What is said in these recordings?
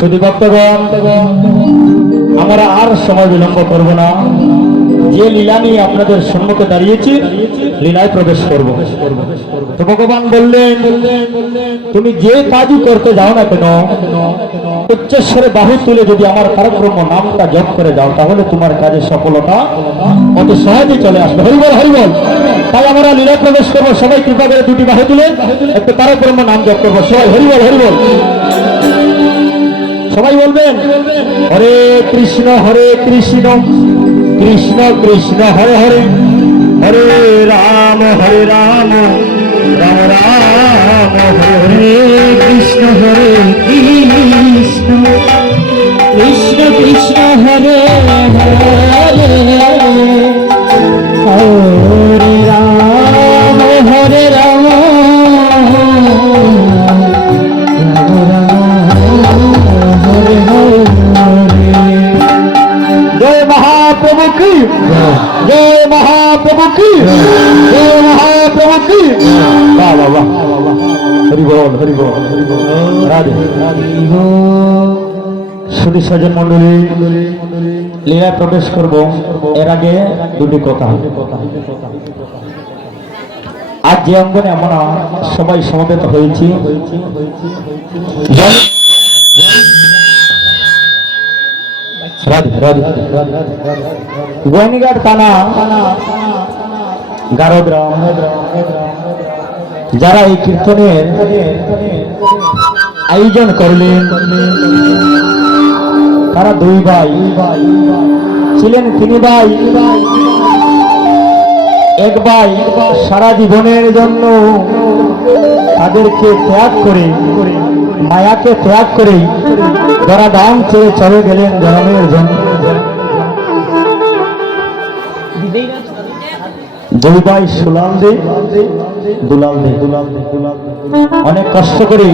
শুধু ভক্তগণ, আমরা আর সময় বিলম্ব করব না। যে লীলা নিয়ে আপনাদের সম্মুখে দাঁড়িয়েছি, লীলায় প্রবেশ করব। তো ভগবান বললেন, তুমি যে কাজই করতে যাও না কেন, উচ্চস্বরে বাহু তুলে যদি আমার পরব্রহ্ম নামটা জপ করে যাও, তাহলে তোমার কাজে সফলতা অতি সহজে চলে আসবে। হরিবল হরিবল। তাই আমরা লীলায় প্রবেশ করবো। সবাই কৃপা করে দুটি বাহু তুলে একটু পরব্রহ্ম নাম জপ করবো। সবাই হরিবল হরিবল। সবাই বলবেন হরে কৃষ্ণ কৃষ্ণ কৃষ্ণ হরে হরে, হরে রাম রাম রাম হরে হরে, কৃষ্ণ কৃষ্ণ কৃষ্ণ কৃষ্ণ হরে হরে, হরে রাম হরে রাম महाप्रभु की जय, महाप्रभु की जय, महाप्रभु की वाह वाह वाह, हरि बोल हरि बोल राधे सुधी सजन मंडली লীলা প্রবেশ করব। এর আগে দুটি কথা। আজ যে অঙ্গনে আমরা সবাই সমবেত হয়েছি, গোয়ানীঘাট থানা গারোগ্রাম, যারা এই কীর্তনের আয়োজন করলেন, তারা দুই ভাই ছিলেন। তিনি ভাই, এক ভাই সারা জীবনের জন্য তাদেরকে ত্যাগ করে, মায়াকে ত্যাগ করে ধরাধাম ছেড়ে চলে গেলেন জন্মের জন্য। দুই ভাই সুলাল দে দুলাল দে, অনেক কষ্ট করে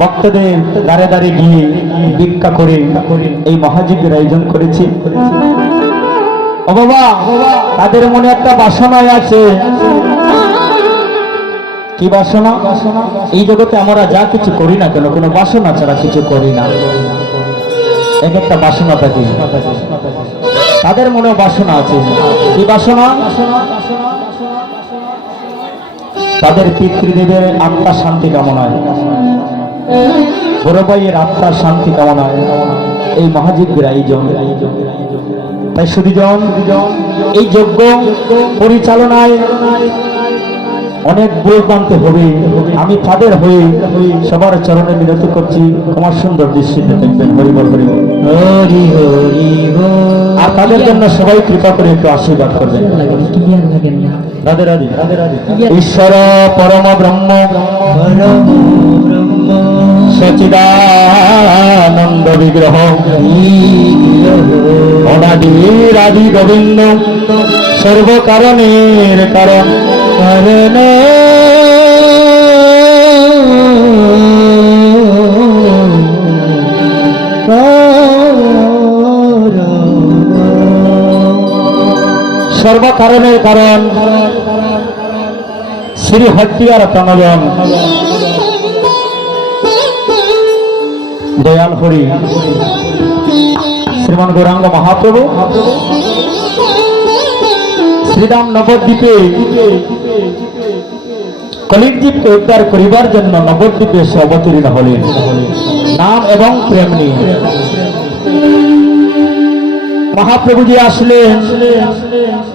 ভক্তদের দাঁড়ে দাঁড়িয়ে গিয়ে ভিক্ষা করে এই মহাযজ্ঞের আয়োজন করেছি। ও বাবা, তাদের মনে একটা বাসনায় আছে। কি বাসনা? এই জগতে আমরা যা কিছু করি না কেন, কোনো বাসনা ছাড়া কিছু করি না। এক একটা বাসনা থাকে, তাদের মনে বাসনা আছে। কি বাসনা? তাদের পিতৃদেবের আত্মার শান্তি কামনায়, বড় ভাইয়ের আত্মার শান্তি কামনায় এই মহাযজ্ঞের আয়োজন। তাই সুধীজন, এই যজ্ঞ পরিচালনায় অনেক বই মানতে হবে। আমি তাদের হয়ে সবার চরণে মিনতি করছি, তোমার সুন্দর দৃষ্টিতে দেখবেন। হরিবল হরিবল হরি হরি। আর তাদের জন্য সবাই কৃপা করে একটু আশীর্বাদ করবেন। রাধে রাধে রাধে রাধে। ঈশ্বর পরম ব্রহ্ম সচিদানন্দ বিগ্রহ অনাদির আদি গোবিন্দ সর্বকারণের কারণ কারণে সর্বকারণের কারণ শ্রী হট্টিয়ার প্রণবন দয়াল হরি শ্রীমান গৌরাঙ্গ মহাপ্রভু শ্রীরাম নবদ্বীপে কলিযুগকে উদ্ধার করিবার জন্য নবদ্বীপে এসে অবতীর্ণ হলেন নাম এবং প্রেম নিয়ে। মহাপ্রভু যে আসলেন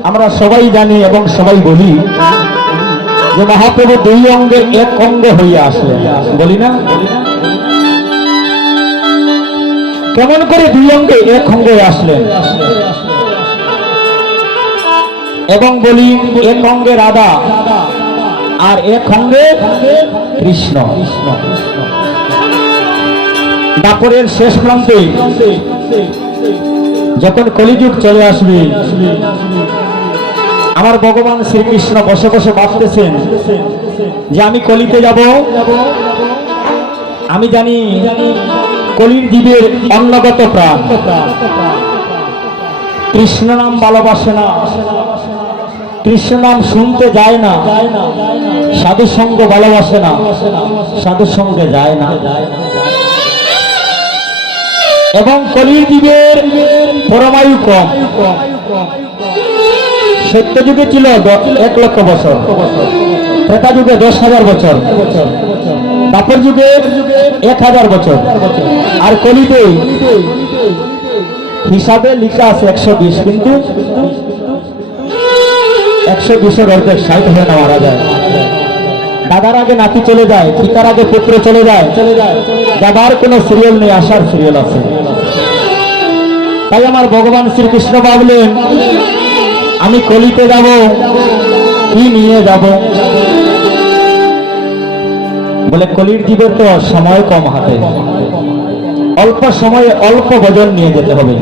আমরা সবাই জানি এবং সবাই বলি যে মহাপ্রভু দুই অঙ্গে এক অঙ্গ হইয়া আসলেন। বলি না? কেমন করে দুই অঙ্গে এক অঙ্গ আসলেন? এবং বলি এক অঙ্গে রাধা আর এক অঙ্গে কৃষ্ণ। দাপরের শেষ প্রান্তে যখন কলিযুগ চলে আসবে, আমার ভগবান শ্রীকৃষ্ণ বসে বসে ভাবতেছেন যে আমি কলিতে যাব। আমি জানি কলির জীবের অন্নগত প্রাণ কৃষ্ণ নাম ভালোবাসে না, কৃষ্ণ নাম শুনতে যায় না, সাধু সঙ্গ ভালোবাসে না, সাধু সঙ্গে যায় না। এবং কলির যুগের পরমায়ু কম। সত্য যুগে ছিল 1,00,000 বছর, ত্রেতা যুগে 10,000 বছর, দাপর যুগে 1,000 বছর, আর কলিতে হিসাবে লিখা আছে 120, কিন্তু 120-এর অর্ধেক 60 হয়ে না মারা যায়। দাদার আগে নাতি চলে যায়, পিতার আগে পুত্র চলে যায়, যাবার কোনো সিরিয়াল নেই, আসার সিরিয়াল আছে। তাই আমার ভগবান শ্রীকৃষ্ণ ভাবলেন আমি কলিতে যাব, কি নিয়ে যাব? বলে কলির জীবের তো সময় কম হাতে, অল্প সময়ে অল্প ভজন নিয়ে যেতে হবে।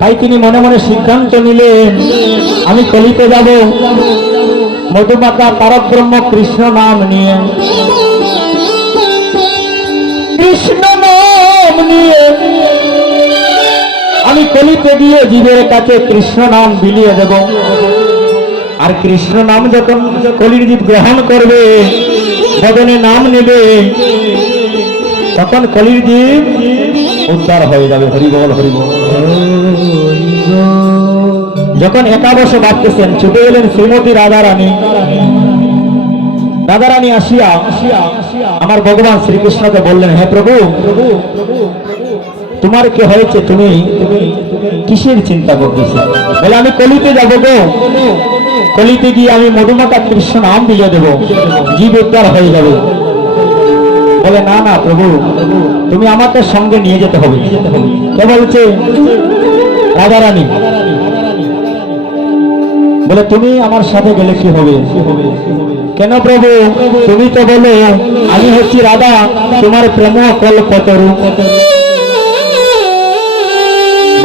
তাই তিনি মনে মনে সিদ্ধান্ত নিলেন আমি কলিতে যাব মধুমাতা পরব্রহ্ম কৃষ্ণ নাম নিয়ে। কৃষ্ণ নাম নিয়ে আমি কলিতে গিয়ে জীবের কাছে কৃষ্ণ নাম বিলিয়ে দেব। আর কৃষ্ণ নাম যখন কলির জীব গ্রহণ করবে, ভজনে নাম নেবে, তখন কলির জীব উদ্ধার হয়ে যাবে। হরিবল হরিবল। যখন একাদশ ভাবতেছেন, ছুটে গেলেন শ্রীমতী রাধারানী। রাধারানী আসিয়া আমার ভগবান শ্রীকৃষ্ণকে বললেন, হে প্রভু, তোমার কি হয়েছে? তুমি কিসের চিন্তা করতেছ? বলে আমি কলিতে যাব গো, কলিতে গিয়ে আমি মধুমাতা কৃষ্ণ নাম দিয়ে দেব, জীব উদ্ধার হয়ে যাবে। বলে না না প্রভু, তুমি আমাকে সঙ্গে নিয়ে যেতে হবে। কে বলছে? রাধারানী। বলে তুমি আমার সাথে গেলে কি হবে? কেন প্রভু? তুমি তো বলো আমি হচ্ছি রাধা, তোমার প্রেম কল্পতরু।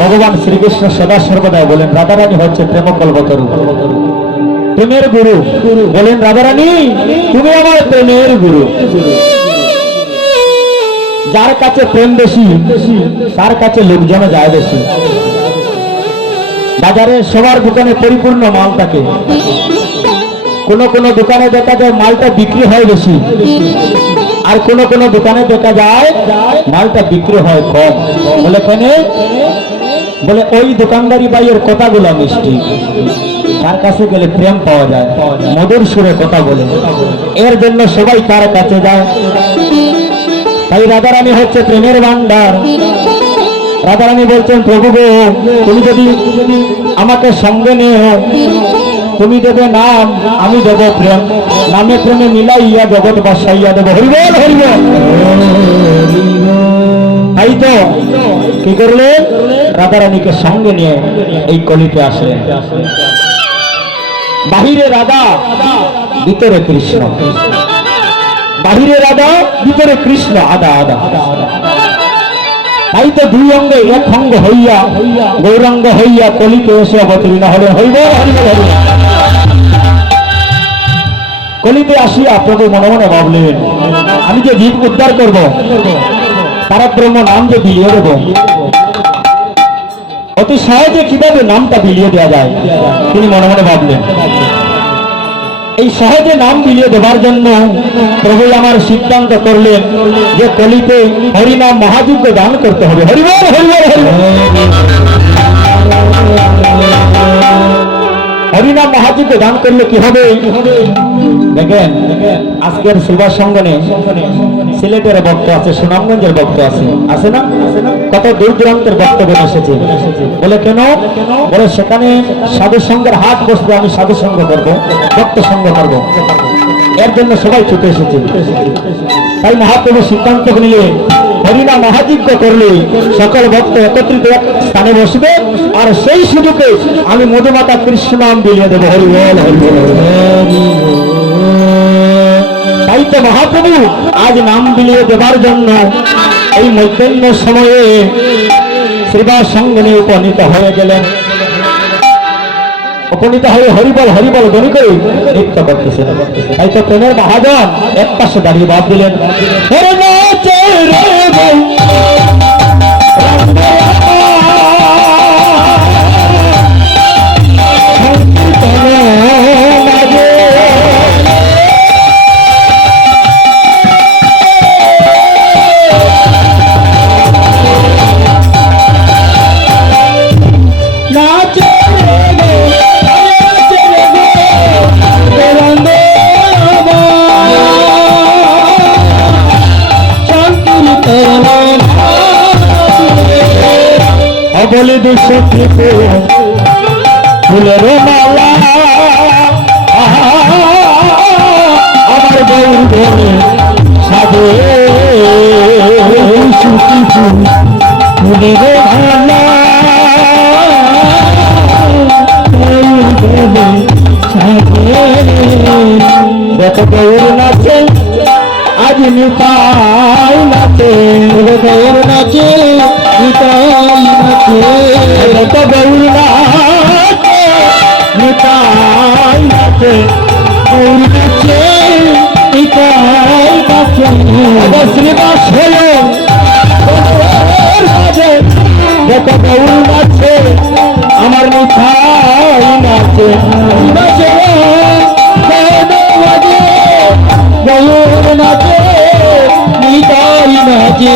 ভগবান শ্রীকৃষ্ণ সদা সর্বদাই বলেন রাধারানী হচ্ছে প্রেম কল্পতরু, প্রেমের গুরু। বলেন রাধারানী তুমি আমার প্রেমের গুরু। যার কাছে প্রেম বেশি তার কাছে লোকজন যায় বেশি। বাজারে সবার দোকানে পরিপূর্ণ মাল থাকে, কোন কোন দোকানে দেখা যায় মালটা বিক্রি হয় বেশি, আর কোন কোন দোকানে দেখা যায় মালটা বিক্রি হয় কম। বলে কেন? বলে ওই দোকানদারি ভাইয়ের কথাগুলো মিষ্টি, তার কাছে গেলে প্রেম পাওয়া যায়, মধুর সুরে কথা বলে, এর জন্য সবাই তার কাছে যায়। তাই রাধারানী হচ্ছে প্রেমের ভান্ডার। রাধারানী বলছেন প্রভু গো, তুমি যদি আমাকে সঙ্গে নিও, তুমি দেবে নাম, আমি দেব প্রেম, নামে প্রেমে মিলাইয়া জগৎ বাসাইয়া দেব। হরিবল হরিবল। তাই তো কি করলেন? রাধারানীকে সঙ্গে নিয়ে এই কলিতে আসলেন। বাহিরে রাধা, ভিতরে কৃষ্ণ। বাহিরে রাধা, ভিতরে কৃষ্ণ, আদা আদা। তাই তো দুই অঙ্গে এক অঙ্গ হইয়া গৌরাঙ্গ হইয়া কলিতে এসে অবতীর্ণ হলেন। হরিবল হরিবল। কলিতে আসিয়া প্রভু মনে মনে ভাবলেন আমি যে জীব উদ্ধার করব, পরব্রহ্ম নাম যে বিলিয়ে দেব, অতি সহজে কিভাবে নামটা বিলিয়ে দেওয়া যায় তিনি মনে মনে ভাবলেন। এই সহজে নাম বিলিয়ে দেবার জন্য প্রভু আমার সিদ্ধান্ত করলেন যে কলিতে হরিনাম মহাযজ্ঞ দান করতে হবে। হরিবল হরিবল হরিবল। হরিনাম মহাযজ্ঞ দান করলে কি হবে? দেখেন আজকের সুভাষ সঙ্গনে সিলেটের ভক্ত আছে, সুনামগঞ্জের ভক্ত আছে, আছে না? কত দূর দূরান্তের বক্তব্য এসেছে। বলে কেন? বলে সেখানে সাধু সঙ্গের হাট বসবে, আমি সাধু সঙ্গ করবো, ভক্ত সঙ্গ করবো, এর জন্য সবাই ছুটে এসেছে। তাই মহাপ্রভু সিদ্ধান্ত নিলে হরিনাম মহাযজ্ঞ করলে সকল ভক্ত একত্রিত এক স্থানে বসবে, আর সেই সুযোগে আমি মধুমাতা কৃষ্ণ নাম বিলিয়ে দেবো। হরিবল হরিবল। তাই তো মহাপ্রভু আজ নাম বিলিয়ে দেবার জন্য এই মধ্যাহ্ন সময়ে শ্রীবাস সঙ্গনে উপনীত হয়ে গেলেন। উপনীত হয়ে হরিবল হরিবল ধ্বনি করে নৃত্য করতেছেন। তাই তো প্রেমের মহাজন এক পাশে দাঁড়িয়ে বাদ দিলেন। বলে দুঃখ থেকে ফুলের মালা আমার বউর ঘরে সাজে সুখী ফুলের মালা দেখো গৌর নাচে আজ নিতাই নাচে গৌর নাচে নিতাই নাচে দেখো গৌর নাচে নিতাই নাচে গৌর নাচে নিতাই নাচে শ্রীবাস হলো দেখো গৌর নাচে আমার নিতাই নাচে নাচে গৌর নাচে নিতাই নাচে